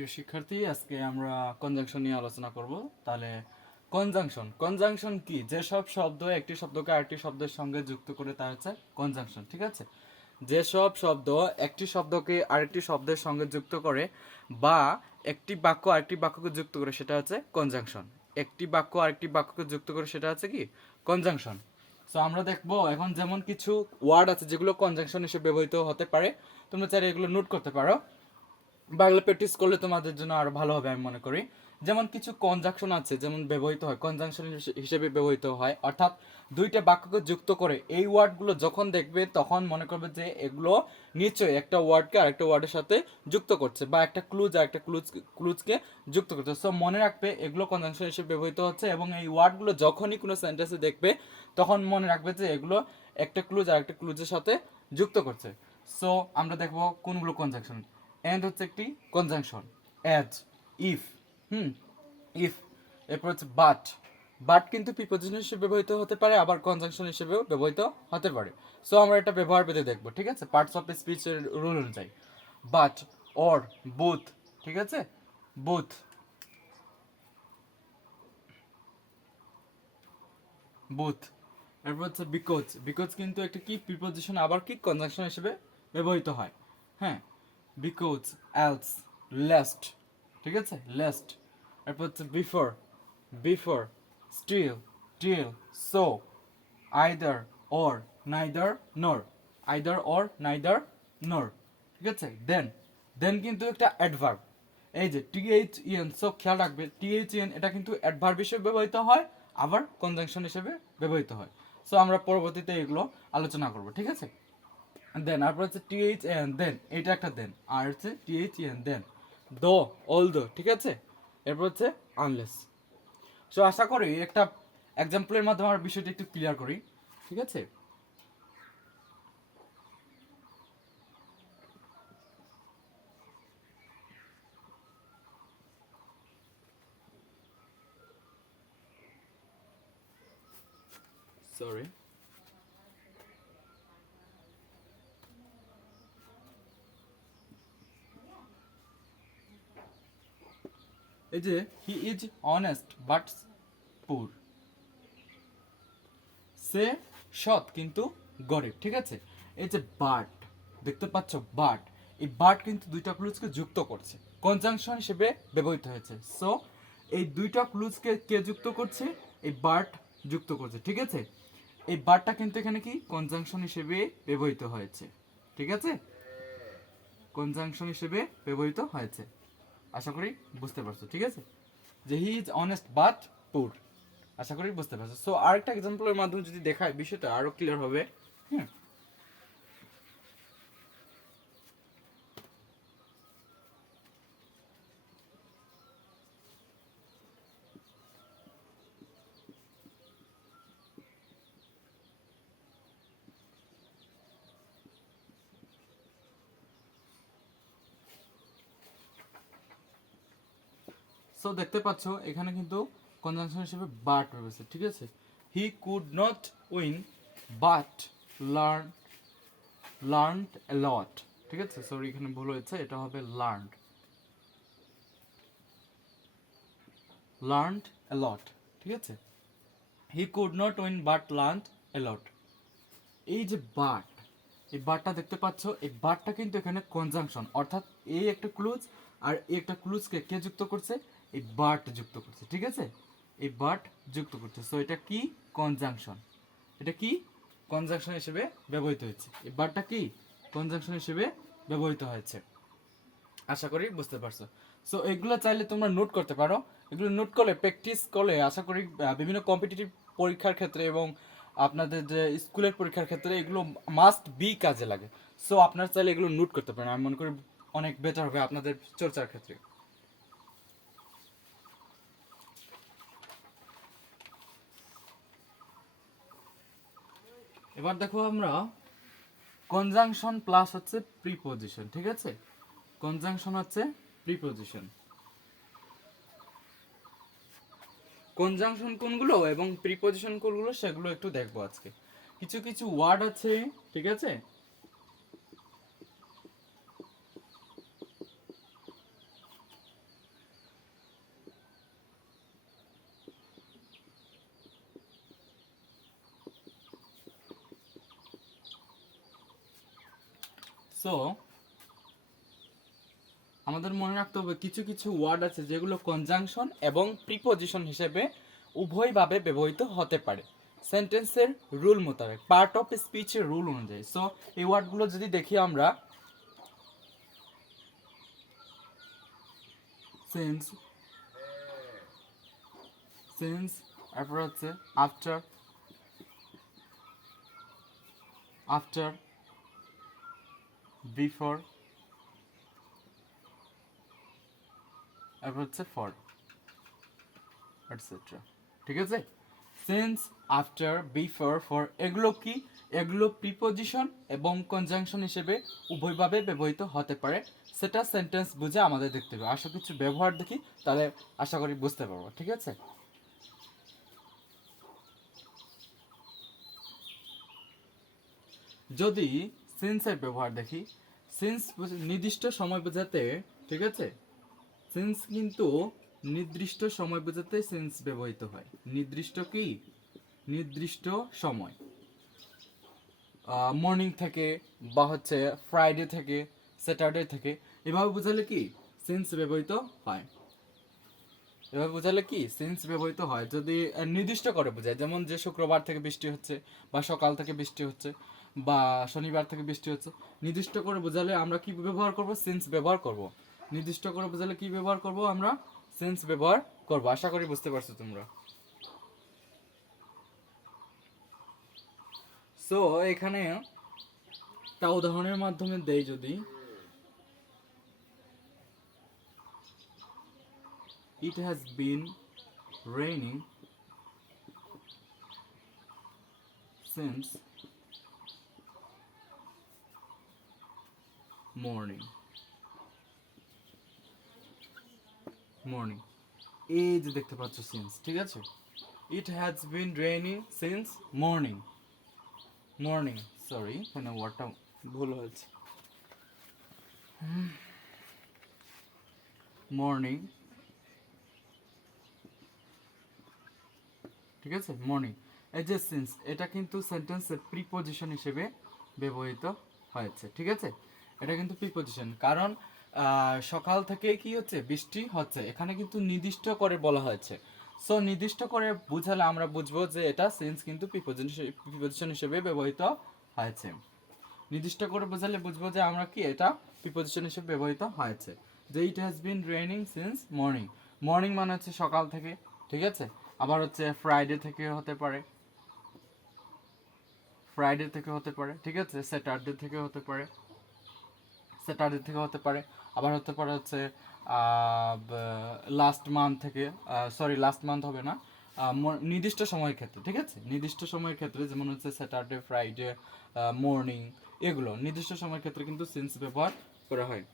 প্রিয় শিক্ষার্থী, আজকে আমরা কনজাংশন নিয়ে আলোচনা করব। তাহলে কনজাংশন কি? যেসব শব্দ একটি শব্দকে আরেকটি শব্দের সঙ্গে যুক্ত করে তা হচ্ছে কনজাংশন। ঠিক আছে, যেসব শব্দ একটি শব্দকে আরেকটি শব্দের সঙ্গে যুক্ত করে বা একটি বাক্য আরেকটি বাক্যকে যুক্ত করে সেটা হচ্ছে কনজাংশন। একটি বাক্য আরেকটি বাক্যকে যুক্ত করে সেটা হচ্ছে কি কনজাংশন। সো আমরা দেখবো এখন যেমন কিছু ওয়ার্ড আছে যেগুলো কনজাংশন হিসেবে ব্যবহৃত হতে পারে, তোমরা চাইলে এগুলো নোট করতে পারো। বাংলা প্র্যাকটিস করলে তোমাদের জন্য আরো ভালো হবে আমি মনে করি। যেমন কিছু কনজাংশন আছে যেমন ব্যবহৃত হয় কনজাংশন হিসেবে ব্যবহৃত হয়, অর্থাৎ দুইটা বাক্যকে যুক্ত করে এই ওয়ার্ডগুলো যখন দেখবে তখন মনে করবে যে এগুলো নিশ্চয়ই একটা ওয়ার্ডকে আরেকটা ওয়ার্ডের সাথে যুক্ত করছে বা একটা ক্লুজ আর একটা ক্লুজকে যুক্ত করছে। সো মনে রাখবে এগুলো কনজাংশন হিসেবে ব্যবহৃত হচ্ছে এবং এই ওয়ার্ডগুলো যখনই কোনো সেন্টেন্সে দেখবে তখন মনে রাখবে যে এগুলো একটা ক্লুজ আর একটা ক্লুজের সাথে যুক্ত করছে। সো আমরা দেখবো কোনগুলো কনজাংশন। এন্ড হচ্ছে একটি কনজাংশন, অ্যাজ, ইফ, ইফ। এরপর হচ্ছে বাট। বাট কিন্তু প্রিপোজিশন হিসেবে ব্যবহৃত হতে পারে, আবার কনজাংশন হিসেবেও ব্যবহৃত হতে পারে। সো আমরা এটা ব্যবহার পেতে দেখবো, ঠিক আছে, পার্টস অফ স্পিচের রুল অনুযায়ী। বাট, অর, বুথ, ঠিক আছে, বুথ, বুথ। এরপর হচ্ছে বিকজ। বিকজ কিন্তু একটা কি প্রিপোজিশন আবার কি কনজাংশন হিসেবে ব্যবহৃত হয়। হ্যাঁ, বিকজ, এলস, লেস্ট, ঠিক আছে, লেস্ট। এরপর হচ্ছে before, before, still, till, so, either, or, neither, nor, either or neither nor, ঠিক আছে। দেন, দেন কিন্তু একটা অ্যাডভার্ব। এই যে টিএইচইএন, সো খেয়াল রাখবে টিএইচইএন এটা কিন্তু অ্যাডভার্ব হিসেবে ব্যবহৃত হয়, আবার কনজাংশন হিসেবে ব্যবহৃত হয়। সো আমরা পরবর্তীতে এগুলো আলোচনা করব, ঠিক আছে। দেন তারপর হচ্ছে টিএইচএন, দেন এটা একটা দেন, আর হচ্ছে টিএইচএন দেন, দো, অল দো, ঠিক আছে। এরপর হচ্ছে আনলেস। সো আশা করি একটা এক্সাম্পলের মাধ্যমে আমরা বিষয়টি একটু ক্লিয়ার করি, ঠিক আছে। সরি, এই যে হি ইজ অনেস্ট বাট পুর, সে সৎ কিন্তু গরিব, ঠিক আছে। এই যে বাট দেখতে পাচ্ছ, বাট, এই বাট কিন্তু দুইটা ক্লুজকে যুক্ত করছে, কনজাংশন হিসেবে ব্যবহৃত হয়েছে। সো এই দুইটা ক্লুজকে কে যুক্ত করছে? এই বাট যুক্ত করছে, ঠিক আছে। এই বাটটা কিন্তু এখানে কি কনজাংশন হিসেবে ব্যবহৃত হয়েছে, ঠিক আছে, কনজাংশন হিসেবে ব্যবহৃত হয়েছে। আশা করি বুঝতে পারছো, ঠিক আছে, যে হি ইজ অনেস্ট বাট পুর। আশা করি বুঝতে পারছো। সো আরেকটা এক্সাম্পলের মাধ্যমে যদি দেখায় বিষয়টা আরো ক্লিয়ার হবে। হুম, সো দেখতে পাচ্ছ এখানে কিন্তু কনজাংশন হিসেবে বাট রয়েছে, ঠিক আছে। He could not win but learn, learned a lot, ঠিক আছে। সরি এখানে ভুল হয়েছে, এটা হবে লার্নড, লার্নড এ লট, ঠিক আছে। He could not win but learned a lot. এই যে বাট, এই বাটটা দেখতে পাচ্ছ, এই বাটটা কিন্তু এখানে কনজাংশন, অর্থাৎ এই একটা ক্লুজ আর এই একটা ক্লুজকে কে যুক্ত করছে? এই বাট যুক্ত করছে, ঠিক আছে, এই বাট যুক্ত করছে। সো এটা কি কনজাংশন, এটা কি কনজাংশন হিসেবে ব্যবহৃত হয়েছে, এই বাটটা কি কনজাংশন হিসেবে ব্যবহৃত হয়েছে। আশা করি বুঝতে পারছো। সো এগুলো চাইলে তোমরা নোট করতে পারো, এগুলো নোট করলে প্র্যাকটিস করলে আশা করি বিভিন্ন কম্পিটিটিভ পরীক্ষার ক্ষেত্রে এবং আপনাদের যে স্কুলের পরীক্ষার ক্ষেত্রে এগুলো মাস্ট বি কাজে লাগে। সো আপনারা চাইলে এগুলো নোট করতে পারেন, আমি মনে করি অনেক বেটার হবে আপনাদের চর্চার ক্ষেত্রে। এবার দেখো আমরা কনজাংশন প্লাস হচ্ছে প্রিপোজিশন, ঠিক আছে। কনজাংশন হচ্ছে প্রিপোজিশন, কনজাংশন কোনগুলো এবং প্রিপোজিশন কোনগুলো সেগুলো একটু দেখবো আজকে। কিছু কিছু ওয়ার্ড আছে, ঠিক আছে, সো আমাদের মনে রাখতে হবে কিছু কিছু ওয়ার্ড আছে যেগুলো কনজাংশন এবং প্রিপোজিশন হিসেবে উভয়ভাবে ব্যবহৃত হতে পারে সেন্টেন্সের রুল মোতাবেক, পার্ট অফ স্পিচের রুল অনুযায়ী। সো এই ওয়ার্ডগুলো যদি দেখি আমরা, সিন্স, সিন্স, তারপর হচ্ছে আফটার, আফটার, বিফোর, তারপর হচ্ছে ফর, এটসেট্রা। ঠিক আছে, সিন্স, আফটার, বিফোর, ফর, এগুলো কি? এগুলো প্রিপোজিশন এবং কনজাংশন হিসেবে উভয়ভাবে ব্যবহৃত হতে পারে। সেটা সেন্টেন্স বুঝে আমাদের দেখতে হবে। আশা কিছু ব্যবহার দেখি, তাহলে আশা করি বুঝতে পারবো। ঠিক আছে, যদি সিন্সের ব্যবহার দেখি, সিন্স নির্দিষ্ট সময় বোঝাতে, ঠিক আছে, সিন্স কিন্তু নির্দিষ্ট সময় বোঝাতে সিন্স ব্যবহৃত হয়। নির্দিষ্ট কি? নির্দিষ্ট সময়, মর্নিং থেকে বা হচ্ছে ফ্রাইডে থেকে, স্যাটারডে থেকে, এভাবে বোঝালে কি সিন্স ব্যবহৃত হয়। এভাবে বোঝালে কি সিন্স ব্যবহৃত হয়। যদি নির্দিষ্ট করে বোঝায়, যেমন যে শুক্রবার থেকে বৃষ্টি হচ্ছে, বা সকাল থেকে বৃষ্টি হচ্ছে, বা শনিবার থেকে বৃষ্টি হচ্ছে, নির্দিষ্ট করে বোঝালে আমরা কি ব্যবহার করব? সিন্স ব্যবহার করব। নির্দিষ্ট করে বোঝালে কি ব্যবহার করব? আমরা সিন্স ব্যবহার করব। আশা করি বুঝতে পারছো তোমরা। সো এখানে একটা উদাহরণের মাধ্যমে দেই, যদি it has been raining since morning, morning, এই যে দেখতে পাচ্ছ সিন্স, ঠিক আছে, it has been raining since morning, morning, sorry এখানে ওয়ার্ডটা ভুল হয়েছে, মর্নিং, ঠিক আছে, মর্নিং। এই যে সিন্স, এটা কিন্তু সেন্টেন্সের প্রিপোজিশন হিসেবে ব্যবহৃত হয়েছে। ঠিক আছে, এটা কিন্তু প্রিপোজিশন, কারণ সকাল থেকে কি হচ্ছে? বৃষ্টি হচ্ছে। এখানে কিন্তু নির্দিষ্ট করে বলা হয়েছে। সো নির্দিষ্ট করে বুঝালে আমরা বুঝবো যে এটা সিন্স কিন্তু প্রিপোজিশন হিসেবে ব্যবহৃত হয়েছে। নির্দিষ্ট করে বোঝালে বুঝবো যে আমরা কি এটা প্রিপোজিশন হিসেবে ব্যবহৃত হয়েছে। যে it has been raining since morning, morning মানে হচ্ছে সকাল থেকে, ঠিক আছে। আবার হচ্ছে ফ্রাইডে থেকে হতে পারে, ফ্রাইডে থেকে হতে পারে, ঠিক আছে, স্যাটারডে থেকে হতে পারে, স্যাটারডে থেকে হতে পারে, আবার হতে পারে হচ্ছে লাস্ট মান্থ থেকে, সরি লাস্ট মান্থ হবে না, নির্দিষ্ট সময়ের ক্ষেত্রে, ঠিক আছে, নির্দিষ্ট সময়ের ক্ষেত্রে, যেমন হচ্ছে স্যাটারডে, ফ্রাইডে, মর্নিং, এগুলো নির্দিষ্ট সময়ের ক্ষেত্রে কিন্তু সিন্স ব্যবহার করা হয়।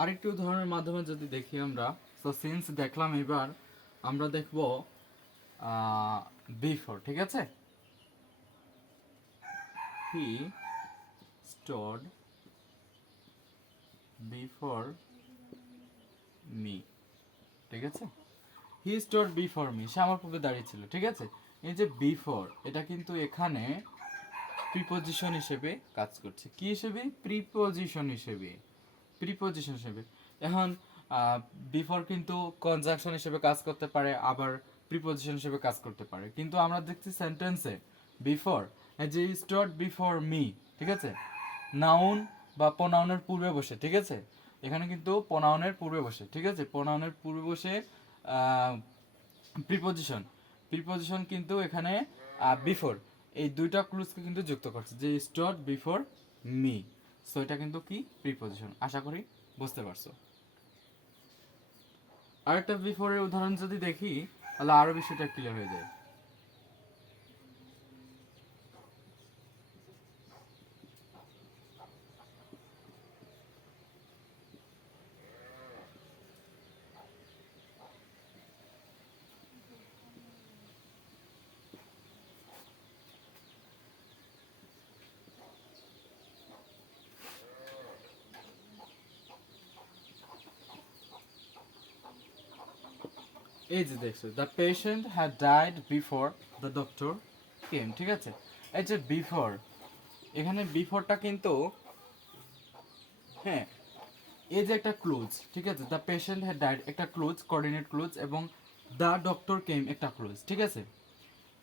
আরেকটি উদাহরণের মাধ্যমে যদি দেখি আমরা, তো সিন্স দেখলাম, এবার আমরা দেখব বিফোর, ঠিক আছে, হি স্টোড বিফোর মি, ঠিক আছে, হি স্টোড বিফোর মি, সে আমার পূর্বে দাঁড়িয়ে ছিল, ঠিক আছে। এই যে বিফোর, এটা কিন্তু এখানে প্রিপোজিশন হিসেবে কাজ করছে। কি হিসেবে? প্রিপোজিশন হিসেবে, প্রিপোজিশন হিসেবে। এখন বিফোর কিন্তু কনজাংশন হিসেবে কাজ করতে পারে, আবার প্রিপোজিশন হিসেবে কাজ করতে পারে। কিন্তু আমরা দেখছি সেন্টেন্সে বিফোর, যে স্টোড বিফোর মি, ঠিক আছে, নাউন বা প্রোনাউনের পূর্বে বসে, ঠিক আছে, এখানে কিন্তু প্রোনাউনের পূর্বে বসে, ঠিক আছে, প্রোনাউনের পূর্বে বসে প্রিপোজিশন, প্রিপোজিশন কিন্তু এখানে বিফোর, এই দুইটা ক্লুজকে কিন্তু যুক্ত করছে, যে স্টোড বিফোর মি। সো এটা কিন্তু কি? প্রিপোজিশন। আশা করি বুঝতে পারছো। আরেকটা বিফোরের উদাহরণ যদি দেখি, তাহলে আরো বিষয়টা ক্লিয়ার হয়ে যায়। এই যে দেখছো, the patient had died before the doctor came, ঠিক আছে। এই যে বিফোর, এখানে বিফোরটা কিন্তু, হ্যাঁ, এই যে একটা ক্লোজ, ঠিক আছে, দ্য পেশেন্ট হ্যাড ডাইড একটা ক্লোজ, কোঅর্ডিনেট ক্লোজ, এবং দ্য ডক্টর কেম একটা ক্লোজ, ঠিক আছে।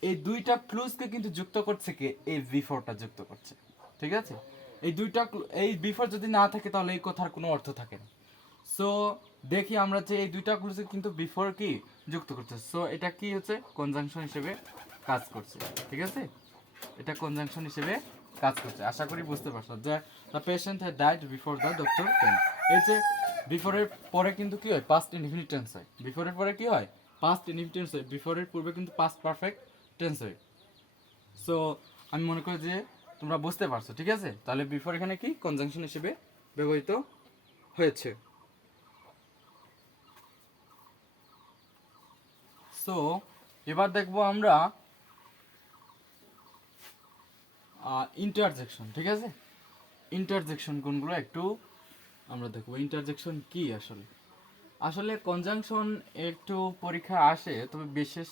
এই দুইটা ক্লুজকে কিন্তু যুক্ত করছে কে, এই বিফোরটা যুক্ত করছে, ঠিক আছে। এই দুইটা এই বিফোর যদি না থাকে তাহলে এই কথার কোনো অর্থ থাকে না। সো দেখি আমরা যে এই দুইটা ক্লুজে কিন্তু বিফোর কি যুক্ত করছে, সো এটা কি হচ্ছে কনজাংশন হিসেবে কাজ করছে, ঠিক আছে। এটা কনজাংশন হিসেবে কাজ করছে, আশা করি বুঝতে পারছো যে the patient had died before the doctor came. এই যে বিফোরের পরে কিন্তু কি হয়, পাস্ট ইনডিফিনিট টেন্স হয়। বিফোরের পরে কি হয়, পাস্ট ইনডিফিনিট টেন্স হয়। বিফোরের পূর্বে কিন্তু পাস্ট পারফেক্ট টেন্স হয়। সো আমি মনে করি যে তোমরা বুঝতে পারছো, ঠিক আছে। তাহলে বিফোর এখানে কি কনজাংশন হিসেবে ব্যবহৃত হয়েছে। সো এবার দেখবো আমরা ইন্টারজেকশন, ঠিক আছে। ইন্টারজেকশন কোনগুলো একটু আমরা দেখবো। ইন্টারজেকশন কি আসলে, আসলে কনজাংশন একটু পরীক্ষা আসে, তবে বিশেষ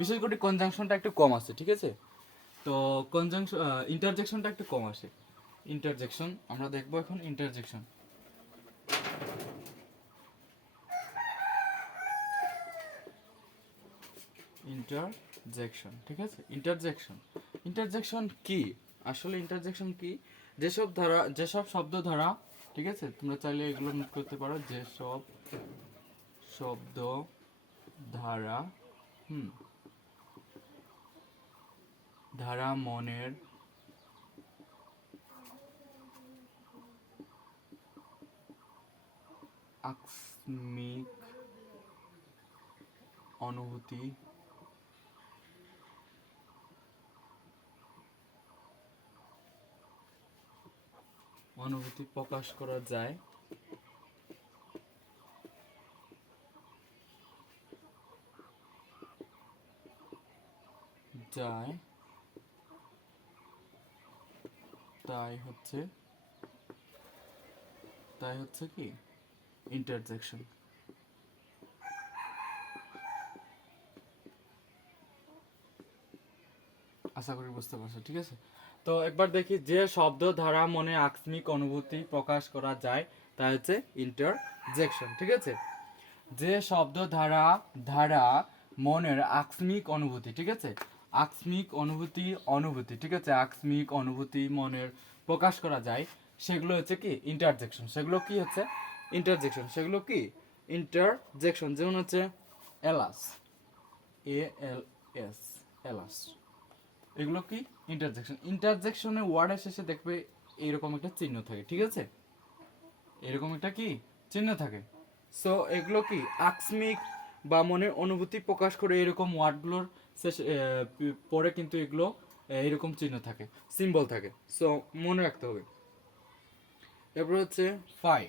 বিশেষ করে কনজাংশনটা একটু কম আসে, ঠিক আছে। তো কনজাংশন ইন্টারজেকশনটা একটু কম আসে। ইন্টারজেকশন আমরা দেখবো এখন। ইন্টারজেকশন, ইন্টারজেকশন, ঠিক আছে। ইন্টারজেকশন, ইন্টারজেকশন কি আসলে, ইন্টারজেকশন কি, যেসব শব্দ ধারা, ঠিক আছে, তোমরা চাইলে এগুলো নোট করতে পারো। যেসব শব্দ ধারা, ধারা মনের আকস্মিক অনুভূতি প্রকাশ করা যায়, তাই হচ্ছে কি ইন্টারজেকশন। আশা করি বুঝতে পারছো, ঠিক আছে। তো একবার দেখি, যে শব্দ ধারা মনে আকস্মিক অনুভূতি প্রকাশ করা যায় তা হচ্ছে ইন্টারজেকশন, ঠিক আছে। যে শব্দ ধারা মনের আকস্মিক অনুভূতি, ঠিক আছে, আকস্মিক অনুভূতি, ঠিক আছে, আকস্মিক অনুভূতি মনের প্রকাশ করা যায়, সেগুলো হচ্ছে কি ইন্টারজেকশন। সেগুলো কি হচ্ছে ইন্টারজেকশন, সেগুলো কি ইন্টারজেকশন। যেমন হচ্ছে এলাস, ALS, এলাস, এগুলো কি ইন্টারজেকশন। ইন্টারজেকশনের ওয়ার্ডের শেষে দেখবে এইরকম একটা চিহ্ন থাকে, ঠিক আছে, এরকম একটা কি চিহ্ন থাকে। সো এগুলো কি আকস্মিক বা মনের অনুভূতি প্রকাশ করে এরকম ওয়ার্ডগুলোর শেষে পরে কিন্তু এগুলো এরকম চিহ্ন থাকে, সিম্বল থাকে। সো মনে রাখতে হবে। এরপর হচ্ছে ফাই,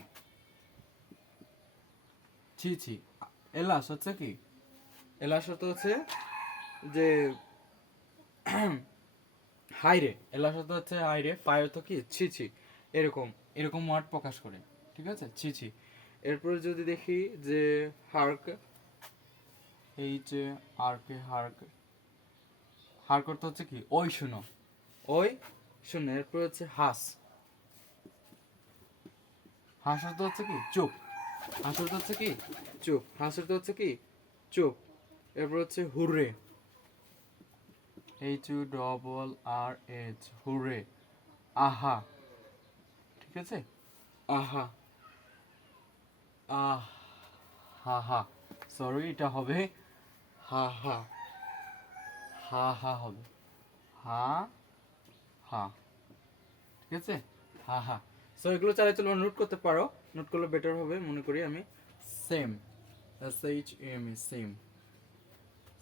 ছি। এলাস হচ্ছে কি, এলাস হচ্ছে যে হাইরে, এলাস হচ্ছে হাইরে। ফাই তো কি ছি, এরকম এরকম ওয়ার্ড প্রকাশ করে, ঠিক আছে, ছি। এরপরে যদি দেখি যে হার্ক, হার্ক, হার্ক অর্থ হচ্ছে কি ওই শুনো, ওই শুনো। এরপর হচ্ছে হাস, হাস অর্থ হচ্ছে কি চুপ, হাস অর্থ হচ্ছে কি চুপ, হাস অর্থ হচ্ছে কি চুপ। এরপর হচ্ছে হুররে, HURRH, হুররে, আহা, ঠিক আছে, আহা, হা, সরি, এটা হবে হা, হবে হা, ঠিক আছে, হা। সো এগুলো চাইলে তোমরা নোট করতে পারো, নোট করলে বেটার হবে মনে করি আমি। সেম, SHAME, সেম,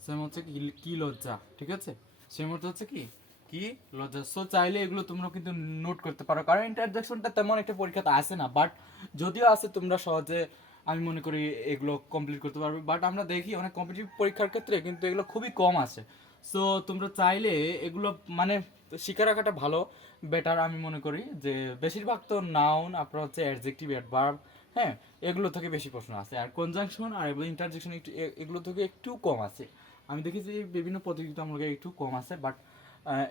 সেম হচ্ছে কি লজ্জা, ঠিক আছে, সেম অর্থ হচ্ছে কি লজ্জা। সো চাইলে এগুলো তোমরা কিন্তু নোট করতে পারো, কারণ ইন্টারজেকশনটা তেমন একটা পরীক্ষাতে আসে না, বাট যদিও আসে তোমরা সহজে আমি মনে করি এগুলো কমপ্লিট করতে পারবে। বাট আমরা দেখি অনেক কম্পিটিটিভ পরীক্ষার ক্ষেত্রে কিন্তু এগুলো খুবই কম আসে। সো তোমরা চাইলে এগুলো মানে শিখে রাখাটা ভালো, বেটার আমি মনে করি। যে বেশিরভাগ তো নাউন, আপনার হচ্ছে অ্যাডজেক্টিভ, অ্যাডভার্ব, হ্যাঁ, এগুলো থেকে বেশি প্রশ্ন আসে, আর কনজাংশন আর ইন্টারজেকশন একটু এগুলো থেকে একটু কম আছে। আমি দেখেছি বিভিন্ন প্রতিযোগিতামূলকে একটু কম আছে, বাট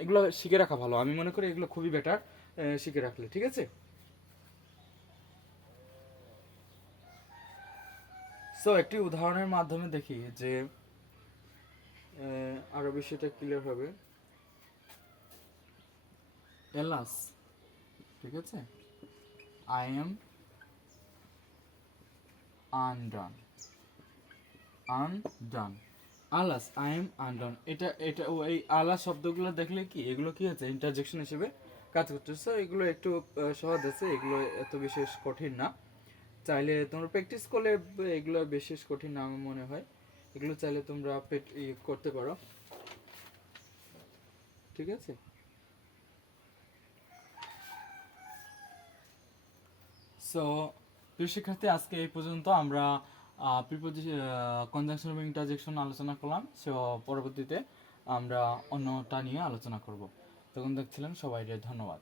এগুলো শিখে রাখা ভালো, আমি মনে করি এগুলো খুবই বেটার শিখে রাখলে, ঠিক আছে। সো একটি উদাহরণের মাধ্যমে দেখি যে আরো বিষয়টা ক্লিয়ার হবে। এলাস, ঠিক আছে, I am undone, undone, alas, I am undone, এটা এটা এই আলাস শব্দগুলো দেখলে কি এগুলো কি হচ্ছে ইন্টারজেকশন হিসেবে কাজ করতেছে। এগুলো একটু সহজ আছে, এগুলো এত বিশেষ কঠিন না। চাইলে তোমরা প্র্যাকটিস করলে এগুলো বিশেষ কঠিন না আমার মনে হয়, এগুলো চাইলে তোমরা করতে পারো, ঠিক আছে। সো প্রিয় শিক্ষার্থী, আজকে এই পর্যন্ত আমরা প্রিপোজিশন, কনজাংশন এবং ইন্টারজেকশন আলোচনা করলাম। সো পরবর্তীতে আমরা অন্যটা নিয়ে আলোচনা করব। তখন দেখছিলেন, সবাইকে ধন্যবাদ।